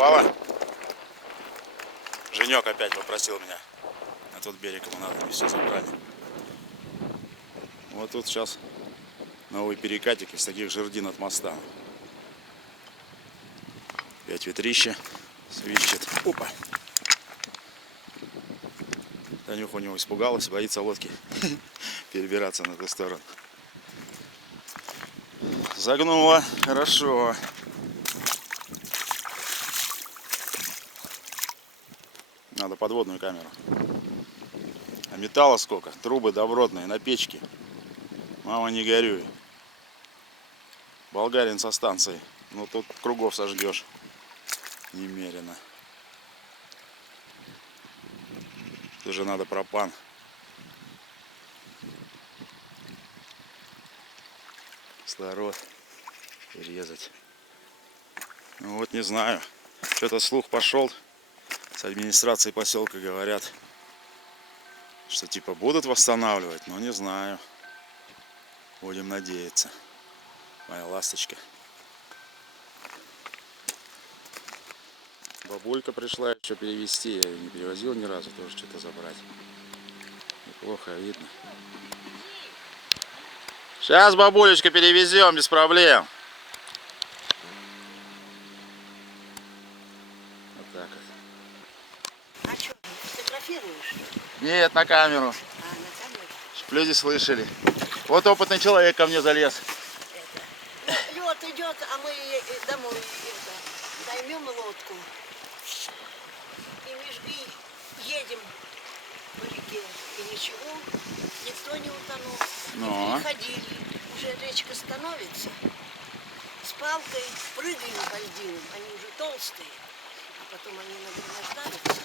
попало. Женек опять попросил меня. На тот берег ему надо, не все забрали. Вот тут сейчас новый перекатик из таких жердин от моста. Опять ветрище свищет. Опа! Танюха у него испугалась, боится лодки перебираться на ту сторону. Загнула. Хорошо. Надо подводную камеру. А металла сколько? Трубы добротные на печке. Мама, не горюй. Болгарин со станции. Ну тут кругов сожгешь. Немерено. Тут же надо пропан. Кислород резать. Ну вот не знаю. Что-то слух пошел. С администрации поселка говорят, что типа будут восстанавливать, но не знаю. Будем надеяться. Моя ласточка. Бабулька пришла еще перевезти. Я ее не перевозил ни разу, тоже что-то забрать. Неплохо видно. Сейчас, бабулечка, перевезем без проблем. Вот так вот. А что, фотографируешь? Нет, на камеру. А, на камеру? Чтоб люди слышали. Вот опытный человек ко мне залез. Ну, лед идет, а мы домой наймем лодку. И межги едем по реке. И ничего, никто не утонул. Но. И ходили. Уже речка становится. С палкой прыгаем по льдинам. Они уже толстые. А потом они награждаются.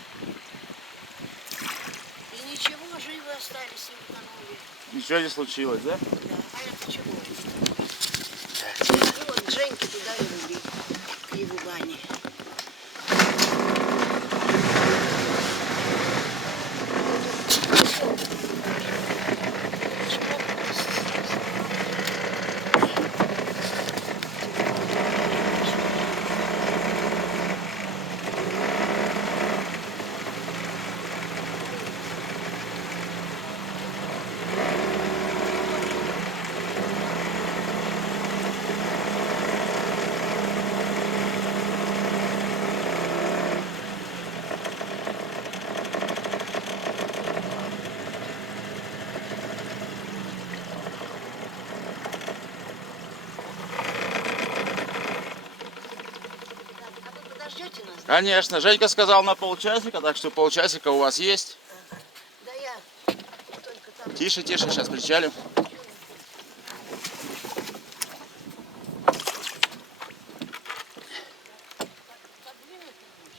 И ничего, живы остались, не утонули. Ничего не случилось, да? Да, а это чего? Ну вот Женька туда и руби, к его бане. Конечно, Женька сказал на полчасика, так что полчасика у вас есть. Ага. Да я только там... Тише, тише, сейчас причалим.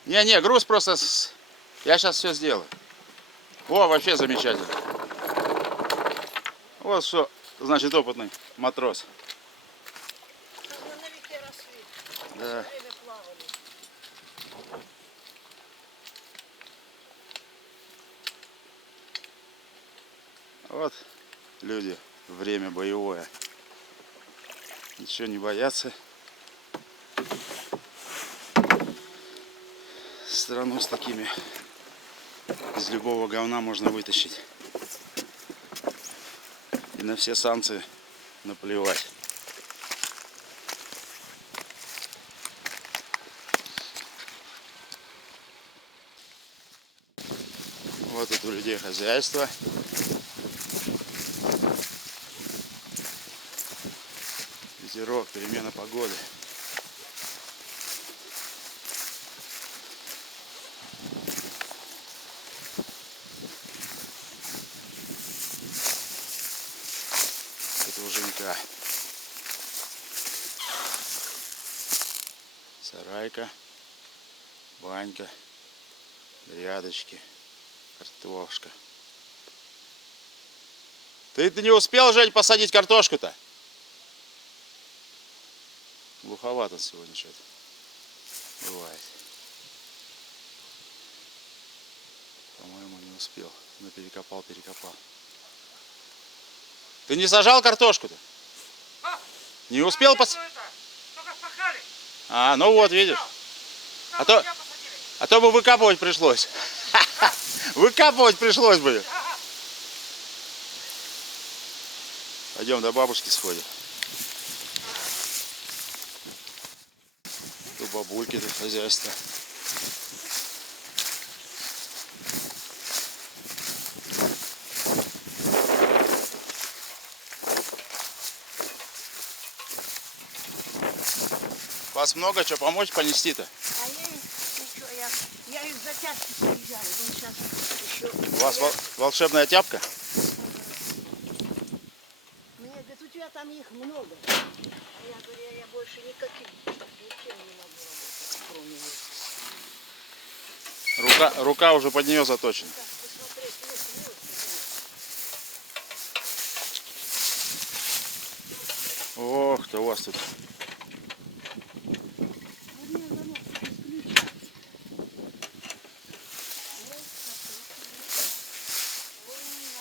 Не, груз просто... Я сейчас все сделаю. О, вообще замечательно. Вот что, значит, опытный матрос. На реке росли. Да. Все время плавали. Вот люди, время боевое. Ничего не боятся. Страну с такими из любого говна можно вытащить. И на все санкции наплевать. Вот тут у людей хозяйство. Ветерок, перемена погоды. Это уже Женька. Сарайка, банька, грядочки, картошка. Ты не успел, Жень, посадить картошку-то? Глуховато сегодня что-то. Бывает. По-моему, не успел. Но перекопал. Ты не сажал картошку-то? Не успел Только пахали. А, ну вот, видишь. А то бы выкапывать пришлось. Выкапывать пришлось бы. Пойдем до бабушки сходим. У бабульки тут хозяйство. Вас много что помочь понести-то? А я ничего, я из затяжки приезжаю. Вон сейчас еще. У вас волшебная тяпка? Мне говорят, у тебя там их много. А я говорю, я больше ничем не могу работать, кроме них. Рука уже под нее заточена. Так, посмотреть, Ох ты, у вас тут.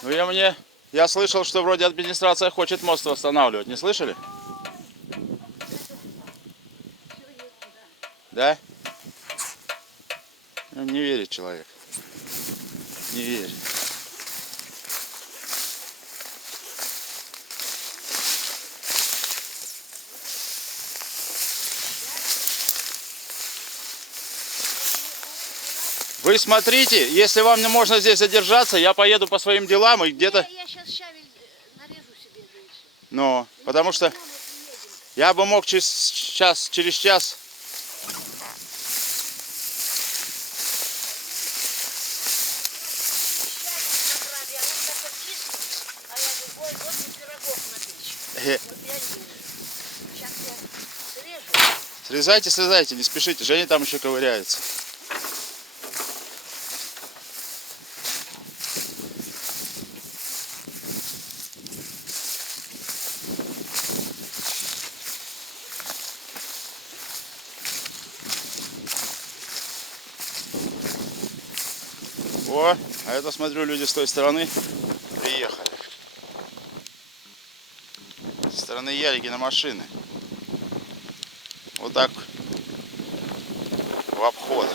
Ну я слышал, что вроде администрация хочет мост восстанавливать. Не слышали? Да? Ну, не верит человек. Не верит. Вы смотрите, если вам не можно здесь задержаться, я поеду по своим делам и где-то... Я сейчас щавель нарежу себе дальше. Ну, потому что я бы мог через час. Срезайте, не спешите. Женя там еще ковыряется. О, а это, смотрю, люди с той стороны приехали. Со стороны Ярикина машины. Вот так в обход.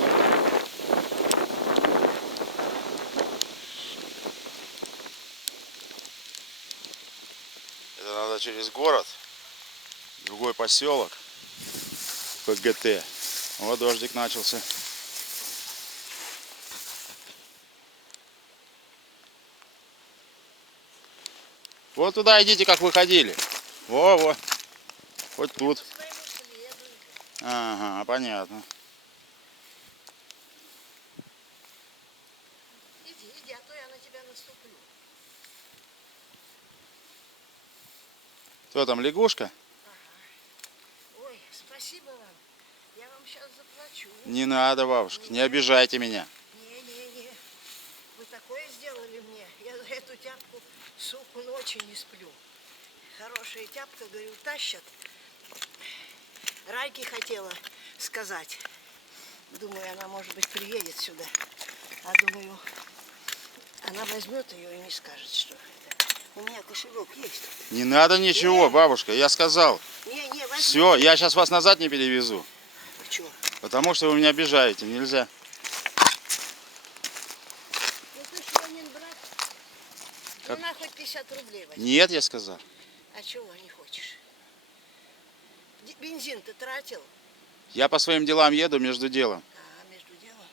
Это надо через город, другой поселок, ПГТ. Вот дождик начался. Вот туда идите, как выходили. Во. Хоть тут. Ага, понятно. Иди, а то я на тебя наступлю. Кто там, лягушка? Ага. Ой, спасибо вам. Я вам сейчас заплачу. Не надо, бабушка, не обижайте меня. Не. Вы такое сделали мне. Я за эту тяпку, суку, ночи не сплю. Хорошая тяпка, говорю, тащат. Райке хотела сказать. Думаю, она, может быть, приедет сюда. А думаю, она возьмет ее и не скажет, что это. У меня кошелек есть. Не надо ничего, бабушка, я сказал. Не, возьми. Все, я сейчас вас назад не перевезу. Почему? Потому что вы меня обижаете, нельзя. Ну ты что, не брат? Ну на хоть 50 рублей возьми. Нет, я сказал. А чего не хочешь? Бензин ты тратил? Я по своим делам еду между делом. А, между делом.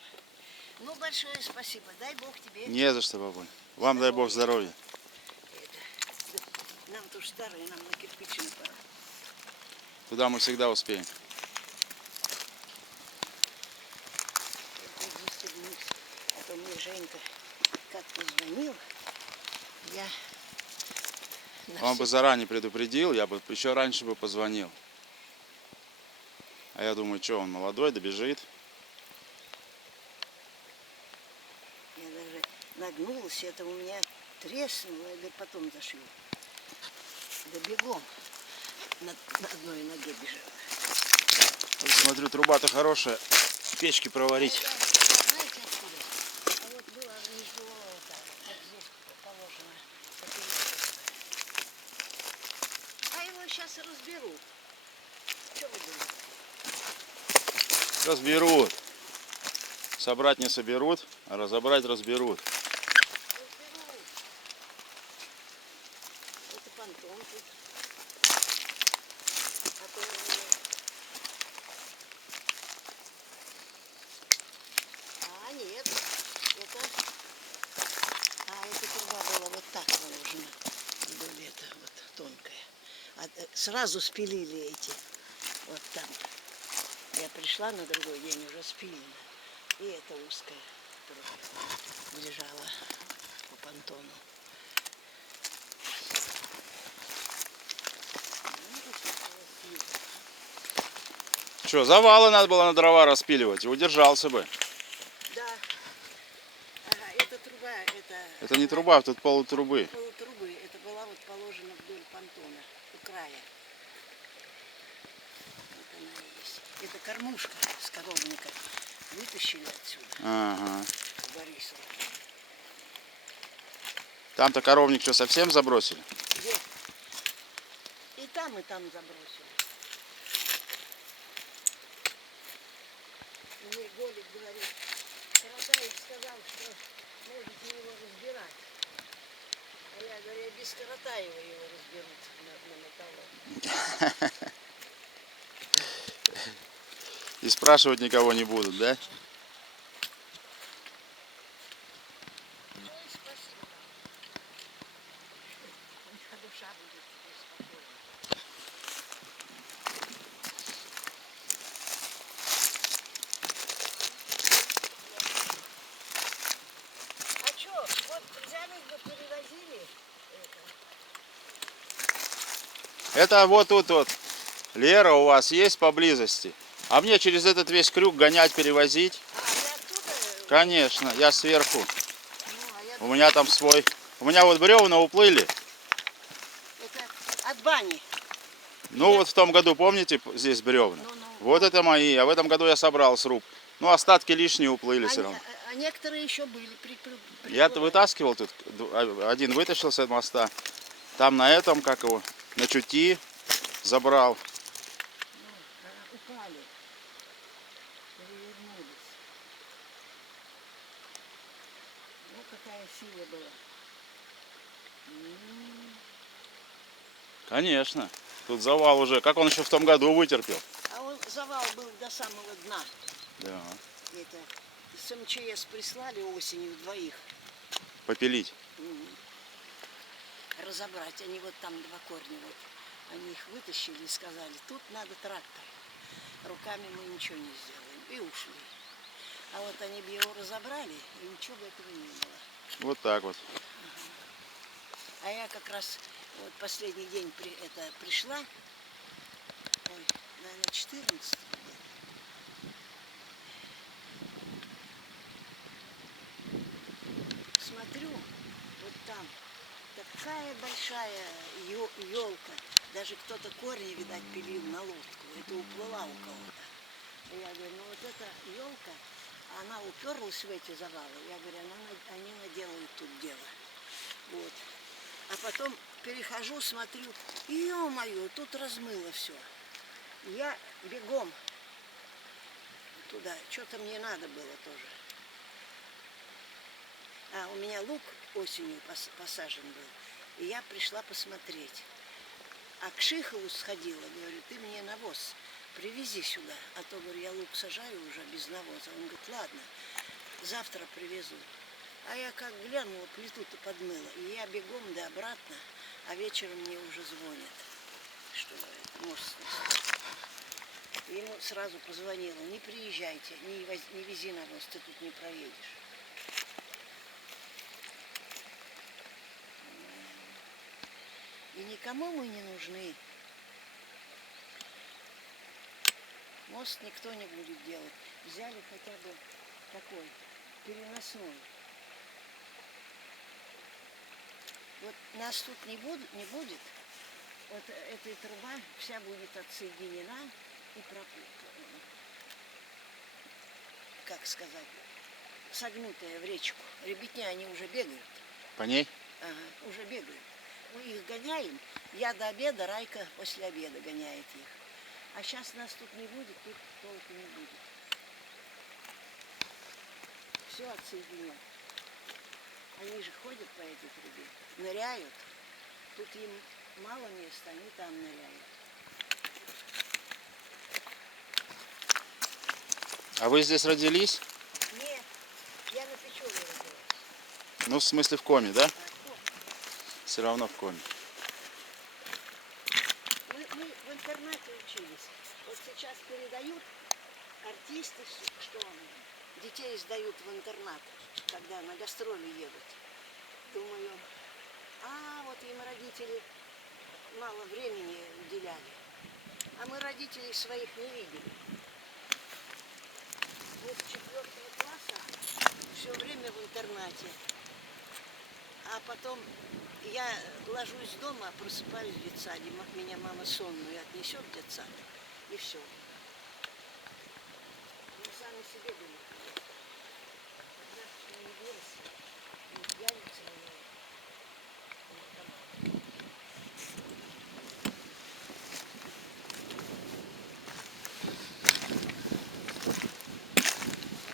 Ну, большое спасибо. Дай Бог тебе. Не за что, бабуль. Вам дай Бог здоровья. Нам тоже старые, нам на кирпичную пора. Туда мы всегда успеем. А то мне Женька как-то звонил. Я... Он бы заранее предупредил, я бы еще раньше бы позвонил. А я думаю, что он молодой, добежит. Я даже нагнулась, это у меня треснуло, я говорю, потом зашью. Да бегом на одной ноге бежала. Вот смотрю, труба-то хорошая. Печки проварить. Знаете откуда? А вот было между вот здесь положено. А его сейчас разберу. Что вы думаете? Разберут. собрать не соберут, а разобрать разберут. Разберу. Это понтон тут. А то у меня... А, нет. Эта труба была вот так положена. Вдоль это вот тонкая. Сразу спилили эти. Вот там. Я пришла на другой день, уже спилено. И эта узкая труба лежала по понтону. Что, завалы надо было на дрова распиливать, и удержался бы. Да. Ага, эта труба, Это не труба, тут полутрубы. полутрубы. Это была вот положена вдоль понтона, у края. Вот она и есть. Это кормушка с коровника. Вытащили отсюда. Ага. У Борисова. Там-то коровник что, совсем забросили? Где? И там забросили. Мне Голик говорит, Каратаев сказал, что можете его разбирать. А я говорю, я без Каратаева его разберут на металлолом. И спрашивать никого не будут, да? Ой, спасибо. У меня душа будет теперь спокойна. А что, вот взяли бы, перевозили это. Это вот тут вот. Лера у вас есть поблизости? А мне через этот весь крюк гонять, перевозить? А, я оттуда? Конечно, я сверху. Ну, а я У меня там свой. У меня вот бревна уплыли. это от бани. Ну вот в том году, помните, здесь бревна? Ну, Вот это мои. А в этом году я собрал сруб. Ну остатки лишние уплыли все равно. А некоторые еще были Я вытаскивал тут. Один вытащил с моста. Там на этом, как его, на чути забрал. Упали. Перевернулись. Вот какая сила была. Конечно. Тут завал уже. Как он еще в том году вытерпел? А он завал был до самого дна. Да. Это с МЧС прислали осенью двоих Попилить. разобрать. Они вот там два корня. Вот. Они их вытащили и сказали, тут надо трактор. Руками мы ничего не сделаем. И ушли. А вот они бы его разобрали, и ничего бы этого не было. Вот так вот. А я как раз вот последний день пришла, ой, наверное, 14 был. Смотрю, вот там такая большая елка. Даже кто-то корни, видать, пилил на лодку. Это уплыла у кого-то. Я говорю, ну вот эта елка, она уперлась в эти завалы. Я говорю, они наделают тут дело. Вот. А потом перехожу, смотрю, ё-моё, тут размыло все. Я бегом туда, что-то мне надо было тоже. А у меня лук осенью посажен был, и я пришла посмотреть. А к Шихову сходила, говорю, ты мне навоз привези сюда, а то, говорю, я лук сажаю уже без навоза. Он говорит, ладно, завтра привезу. А я как глянула, плиту-то подмыла, и я бегом да обратно, а вечером мне уже звонят, что это мост снесло. Ему сразу позвонила, не приезжайте, не вези навоз, ты тут не проедешь. И никому мы не нужны. Мост никто не будет делать. Взяли хотя бы такой, переносной. Вот нас тут не будет. Вот эта труба вся будет отсоединена и как сказать, согнутая в речку. Ребятня, они уже бегают. По ней? Ага, уже бегают. Мы их гоняем. Я до обеда, Райка после обеда гоняет их. А сейчас нас тут не будет, тут толку не будет. все отсоединят. Они же ходят по этой трубе, ныряют. Тут им мало места, они там ныряют. А вы здесь родились? Нет, я на Печоре родилась. Ну, в смысле в Коме, да? А, вот. Все равно в Коме. Мы в интернате учились. Вот сейчас передают артисты, что детей сдают в интернат, когда на гастроли едут. Думаю, вот им родители мало времени уделяли. А мы родителей своих не видели. Вот с 4 класса все время в интернате. А потом я ложусь дома, просыпаюсь в детсаде. Меня мама сонную отнесет в детсад. И все. Мы сами себе были. Когда мы не выросли, не пьяницы, не наркоманы.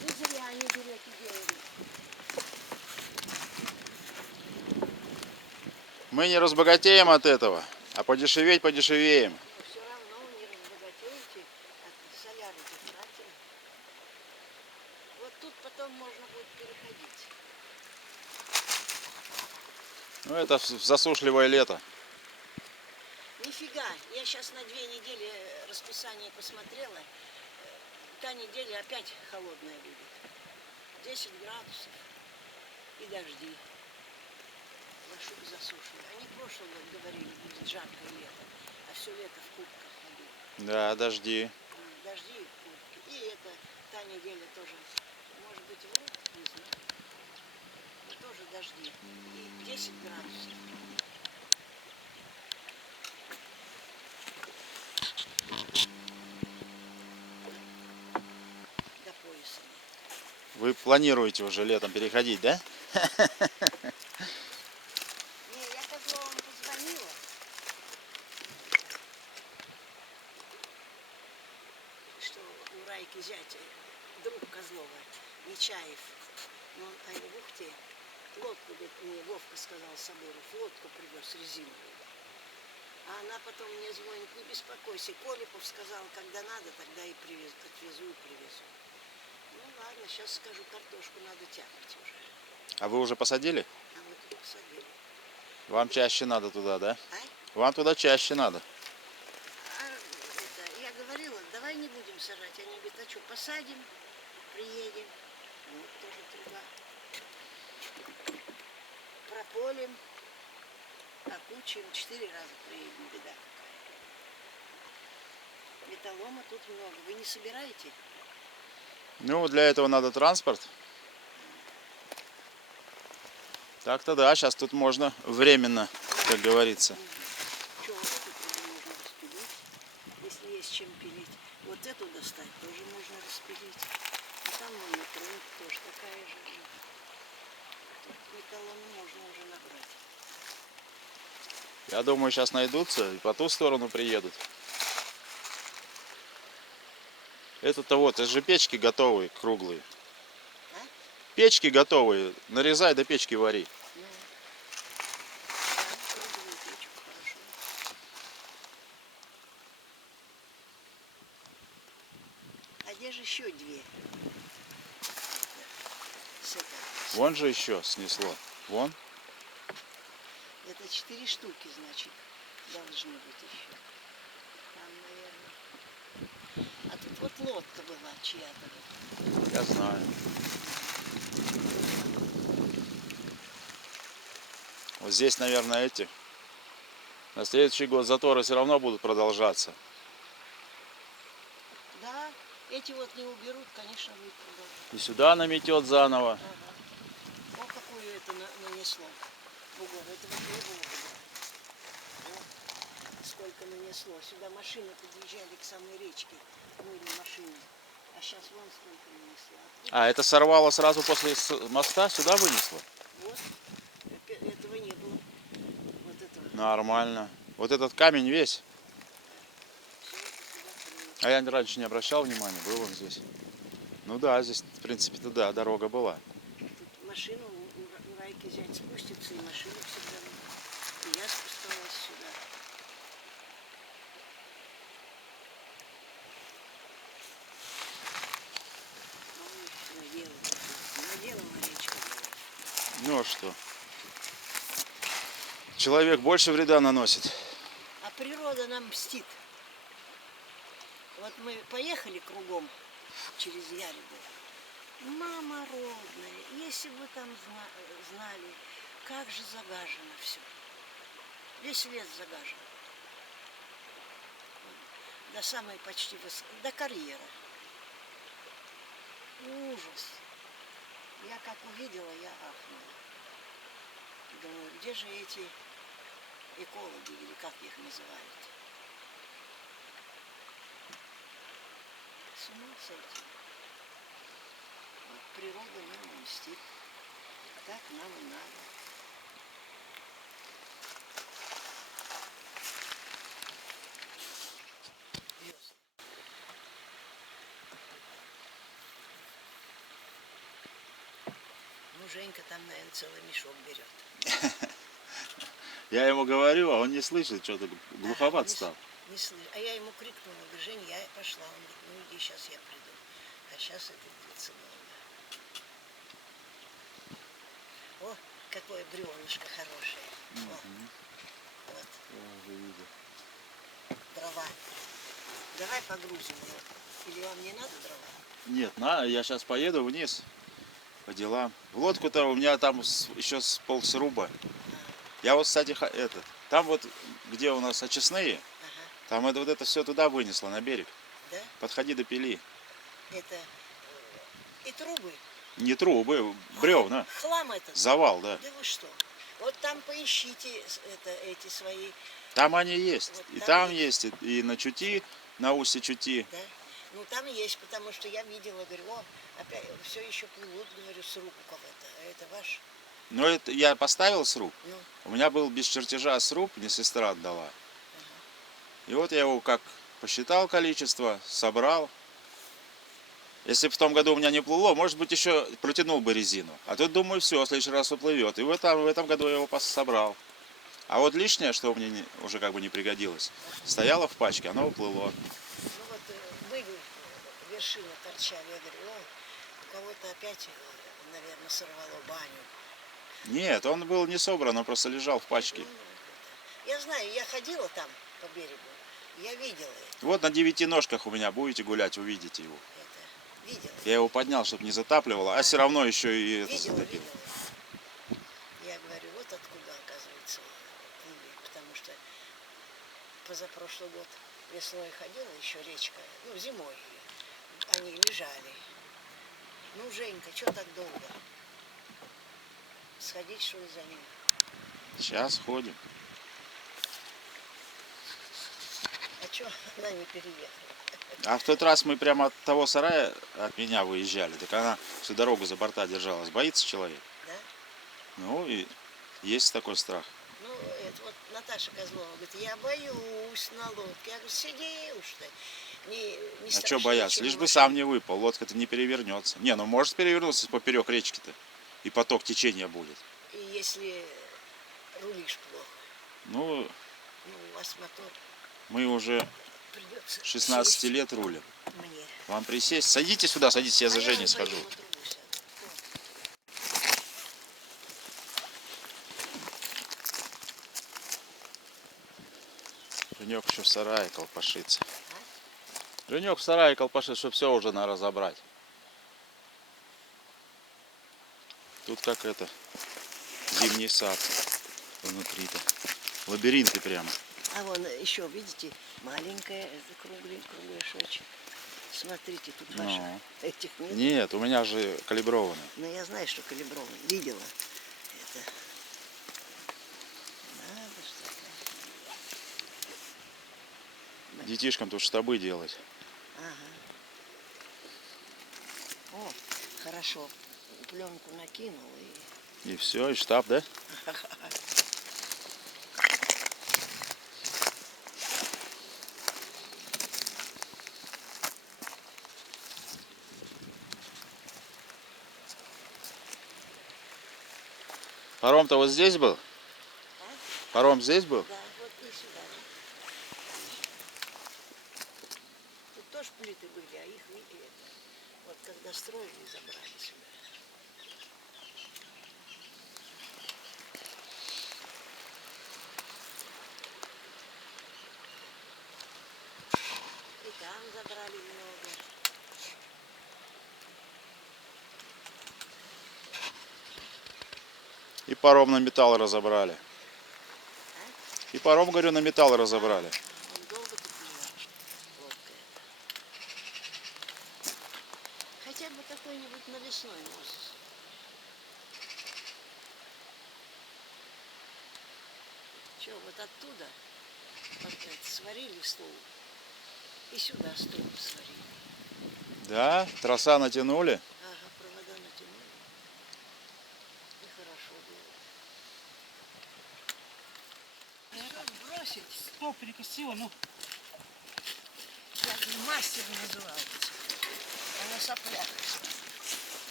Вы зря не берете деньги. Мы не разбогатеем от этого, а подешеветь подешевеем. Но все равно не разбогатеете, от соляры тратим. Вот тут потом можно будет переходить. Ну, это в засушливое лето. Нифига, я сейчас на 2 недели расписание посмотрела. Та неделя опять холодная будет. 10 градусов и дожди. Засушили. Они в прошлом году говорили, будет жаркое лето, а все лето в куртках ходили. Да, дожди. Дожди и куртки. И это та неделя тоже, может быть, врут, не знаю. Но тоже дожди. И 10 градусов. До пояса. Вы планируете уже летом переходить, да? Не, я Козловым позвонила. Что у Райки зять, друг Козлова, Нечаев. Ну, они в Ухте лодку, мне Вовка сказал Соборов, лодку привез резиновую. А она потом мне звонит, не беспокойся, Колепов сказал, когда надо, тогда и отвезу и привезу. Ну ладно, сейчас скажу, картошку надо тяпать уже. А вы уже посадили? А мы тут посадили. Вам чаще надо туда, да? А? Вам туда чаще надо. Я говорила, давай не будем сажать. Они говорят, а что, посадим, приедем. Вот тоже труба. Прополим, окучим, 4 раза приедем, беда какая. Металлома тут много. Вы не собираете? Ну, для этого надо транспорт. Так-то да, сейчас тут можно временно, как говорится. Что, вот эту трубу можно распилить, если есть чем пилить. Вот эту достать тоже можно распилить. И там вон на троек тоже такая же. Тут металлома можно уже набрать. Я думаю, сейчас найдутся и по ту сторону приедут. Это-то вот, это же печки готовые, круглые. А? Печки готовые, нарезай до печки вари. Ну, да, круглую печку, хорошо. А где же еще 2? С этой. Вон же еще снесло. Вон. Это 4 штуки, значит, должны быть еще. Там, наверное. А тут вот лодка была чья-то. Я знаю. Вот здесь, наверное, эти. На следующий год заторы все равно будут продолжаться. Да, эти вот не уберут, конечно, будет продолжаться. И сюда наметет заново. Ага. О, какую это нанесло. Бугор, это вот не было. Вот сколько нанесло. Сюда машины подъезжали к самой речке, мыли машины. А сейчас вон сколько нанесло. А, это сорвало сразу после моста, сюда вынесло? Вот, этого не было. Вот этого. Нормально. Вот этот камень весь. Все это сюда принесло. А я раньше не обращал внимания, был он здесь. Ну да, здесь, в принципе-то да, дорога была. машину у Райки взять, спуститься, и машину всегда надо. И я спускалась сюда. Ой, наделала речка. Ну а что? Человек больше вреда наносит. А природа нам мстит. Вот мы поехали кругом через Яригу. Мама родная, если бы вы там знали, как же загажено все. Весь лес загажен. До самой почти до карьера. Ужас. Я как увидела, я ахнула. Думаю, где же эти экологи, или как их называют? С ума сойти. Вот природа нам мстит. Так нам и надо. Весна. Ну, Женька там, наверное, целый мешок берет. Я ему говорю, а он не слышит, что-то глуховат стал. Не слышу. А я ему крикнула, говорю, Жень, я пошла. Он говорит, ну иди, сейчас я приду. А сейчас это длится долго. О, какое бревнышко хорошее. О, вот. Дрова. Давай погрузим его. Или вам не надо дрова? Нет, я сейчас поеду вниз по делам. В лодку-то у меня там еще с полсруба. Я вот, кстати, там вот, где у нас очистные, Ага. там вот это все туда вынесло, на берег. Да? Подходи, допили. Это и трубы. Не трубы, бревна. Хлам этот. Завал, да. Да вы что? Вот там поищите эти свои. Там они есть. Вот И там там есть, и на Чути, на устье Чути. Да? Ну там есть, потому что я видела, говорю, о, опять все еще плывут, говорю, сруб у кого-то. А это ваш? Но это я поставил сруб. Ну. У меня был без чертежа сруб, мне сестра отдала. И вот я его как посчитал количество, собрал. Если бы в том году у меня не плыло, может быть, еще протянул бы резину. А тут, думаю, все, в следующий раз уплывет. И в этом году я его собрал. А вот лишнее, что мне уже как бы не пригодилось, стояло в пачке, оно уплыло. Ну вот выгли, вершины торчали. Я говорю, о, у кого-то опять, наверное, сорвало баню. Нет, он был не собран, он просто лежал в пачке. Я знаю, я ходила там по берегу, я видела это. Вот на 9 ножках у меня будете гулять, увидите его. Видела. Я его поднял, чтобы не затапливало, а все равно еще и это Видела, затопило. видела. Я говорю, вот откуда, оказывается, плыли. Потому что позапрошлый год весной ходила еще речка, ну, зимой они лежали. Ну, Женька, что так долго? Сходить, что ли, за ним? Сейчас ходим. А что она не переехала? А в тот раз мы прямо от того сарая от меня выезжали, так она всю дорогу за борта держалась. Боится человек. Да? Ну и есть такой страх. Ну, это вот Наташа Козлова говорит, я боюсь на лодке. Я говорю, сиди уж ты. Не А страшнее, что бояться? чем Лишь бы машина. сам не выпал, лодка-то не перевернется. Не, ну может перевернуться поперек речки-то. И поток течения будет. И если рулишь плохо, Ну, ну, у вас мотор мы уже придется 16 сесть лет рулим. мне. Вам присесть? Садитесь сюда, садитесь, я за Женей вон схожу. пойду на трубу сяду. Женек еще в сарае колпашится. Женек в сарае колпашит, чтобы все уже надо разобрать. Тут как это, зимний сад внутри-то. Лабиринты прямо. А вон еще, видите, маленькая, это круглый шочек. Смотрите, тут Ну. ваших этих нет. Нет, у меня же калиброванный. Но я знаю, что калиброван. Видела. Это. Надо что-то. Детишкам тут штабы делать. Ага. О, хорошо. Пленку накинул и... И все, и штаб, да? Паром-то вот здесь был? Паром здесь был? Да, вот и сюда. Тут тоже плиты были, а их видели. Вот когда строили, забрали сюда. И там забрали много. И паром на металл разобрали. И паром, говорю, на металл разобрали. Он долго тут лежал, лодка эта. Хотя бы какой-нибудь навесной мост. Че, вот оттуда вот это, сварили стол. И сюда стол сварили. Да, троса натянули. Ага, провода натянули. И хорошо было. Что бросить? Что перекосило, ну, Как мастер называется. А на соплях.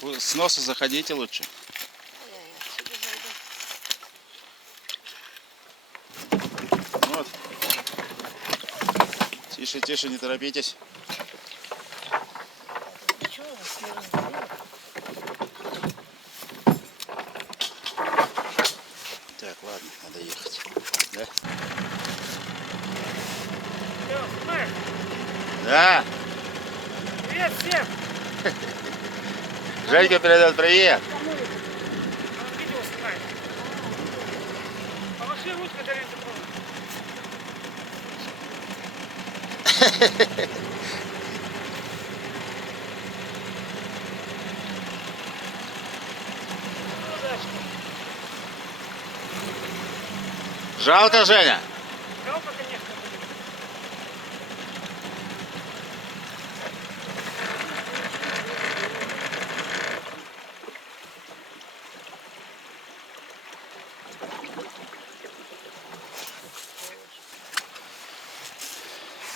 Вы с носа заходите лучше. Ой-ой, отсюда зайду. Вот. Тише, тише, не торопитесь. Ничего, вас не раздавило. Так, ладно, надо ехать. Да? все, снимаешь? Да. Привет всем! Женька передает привет. Кому это? Она видео снимает. Помаши ручкой, Дарья Петровна. Ну, Дашка, Жалко, Женя? жалко, конечно, будет.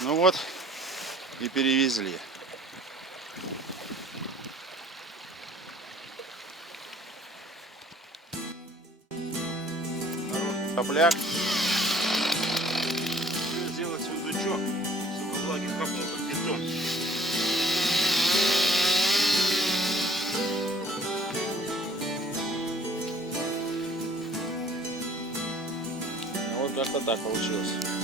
Ну вот, и перевезли. Топляк. Сделать сундучок, чтобы влаги капнул, как бетон. Вот как-то так получилось.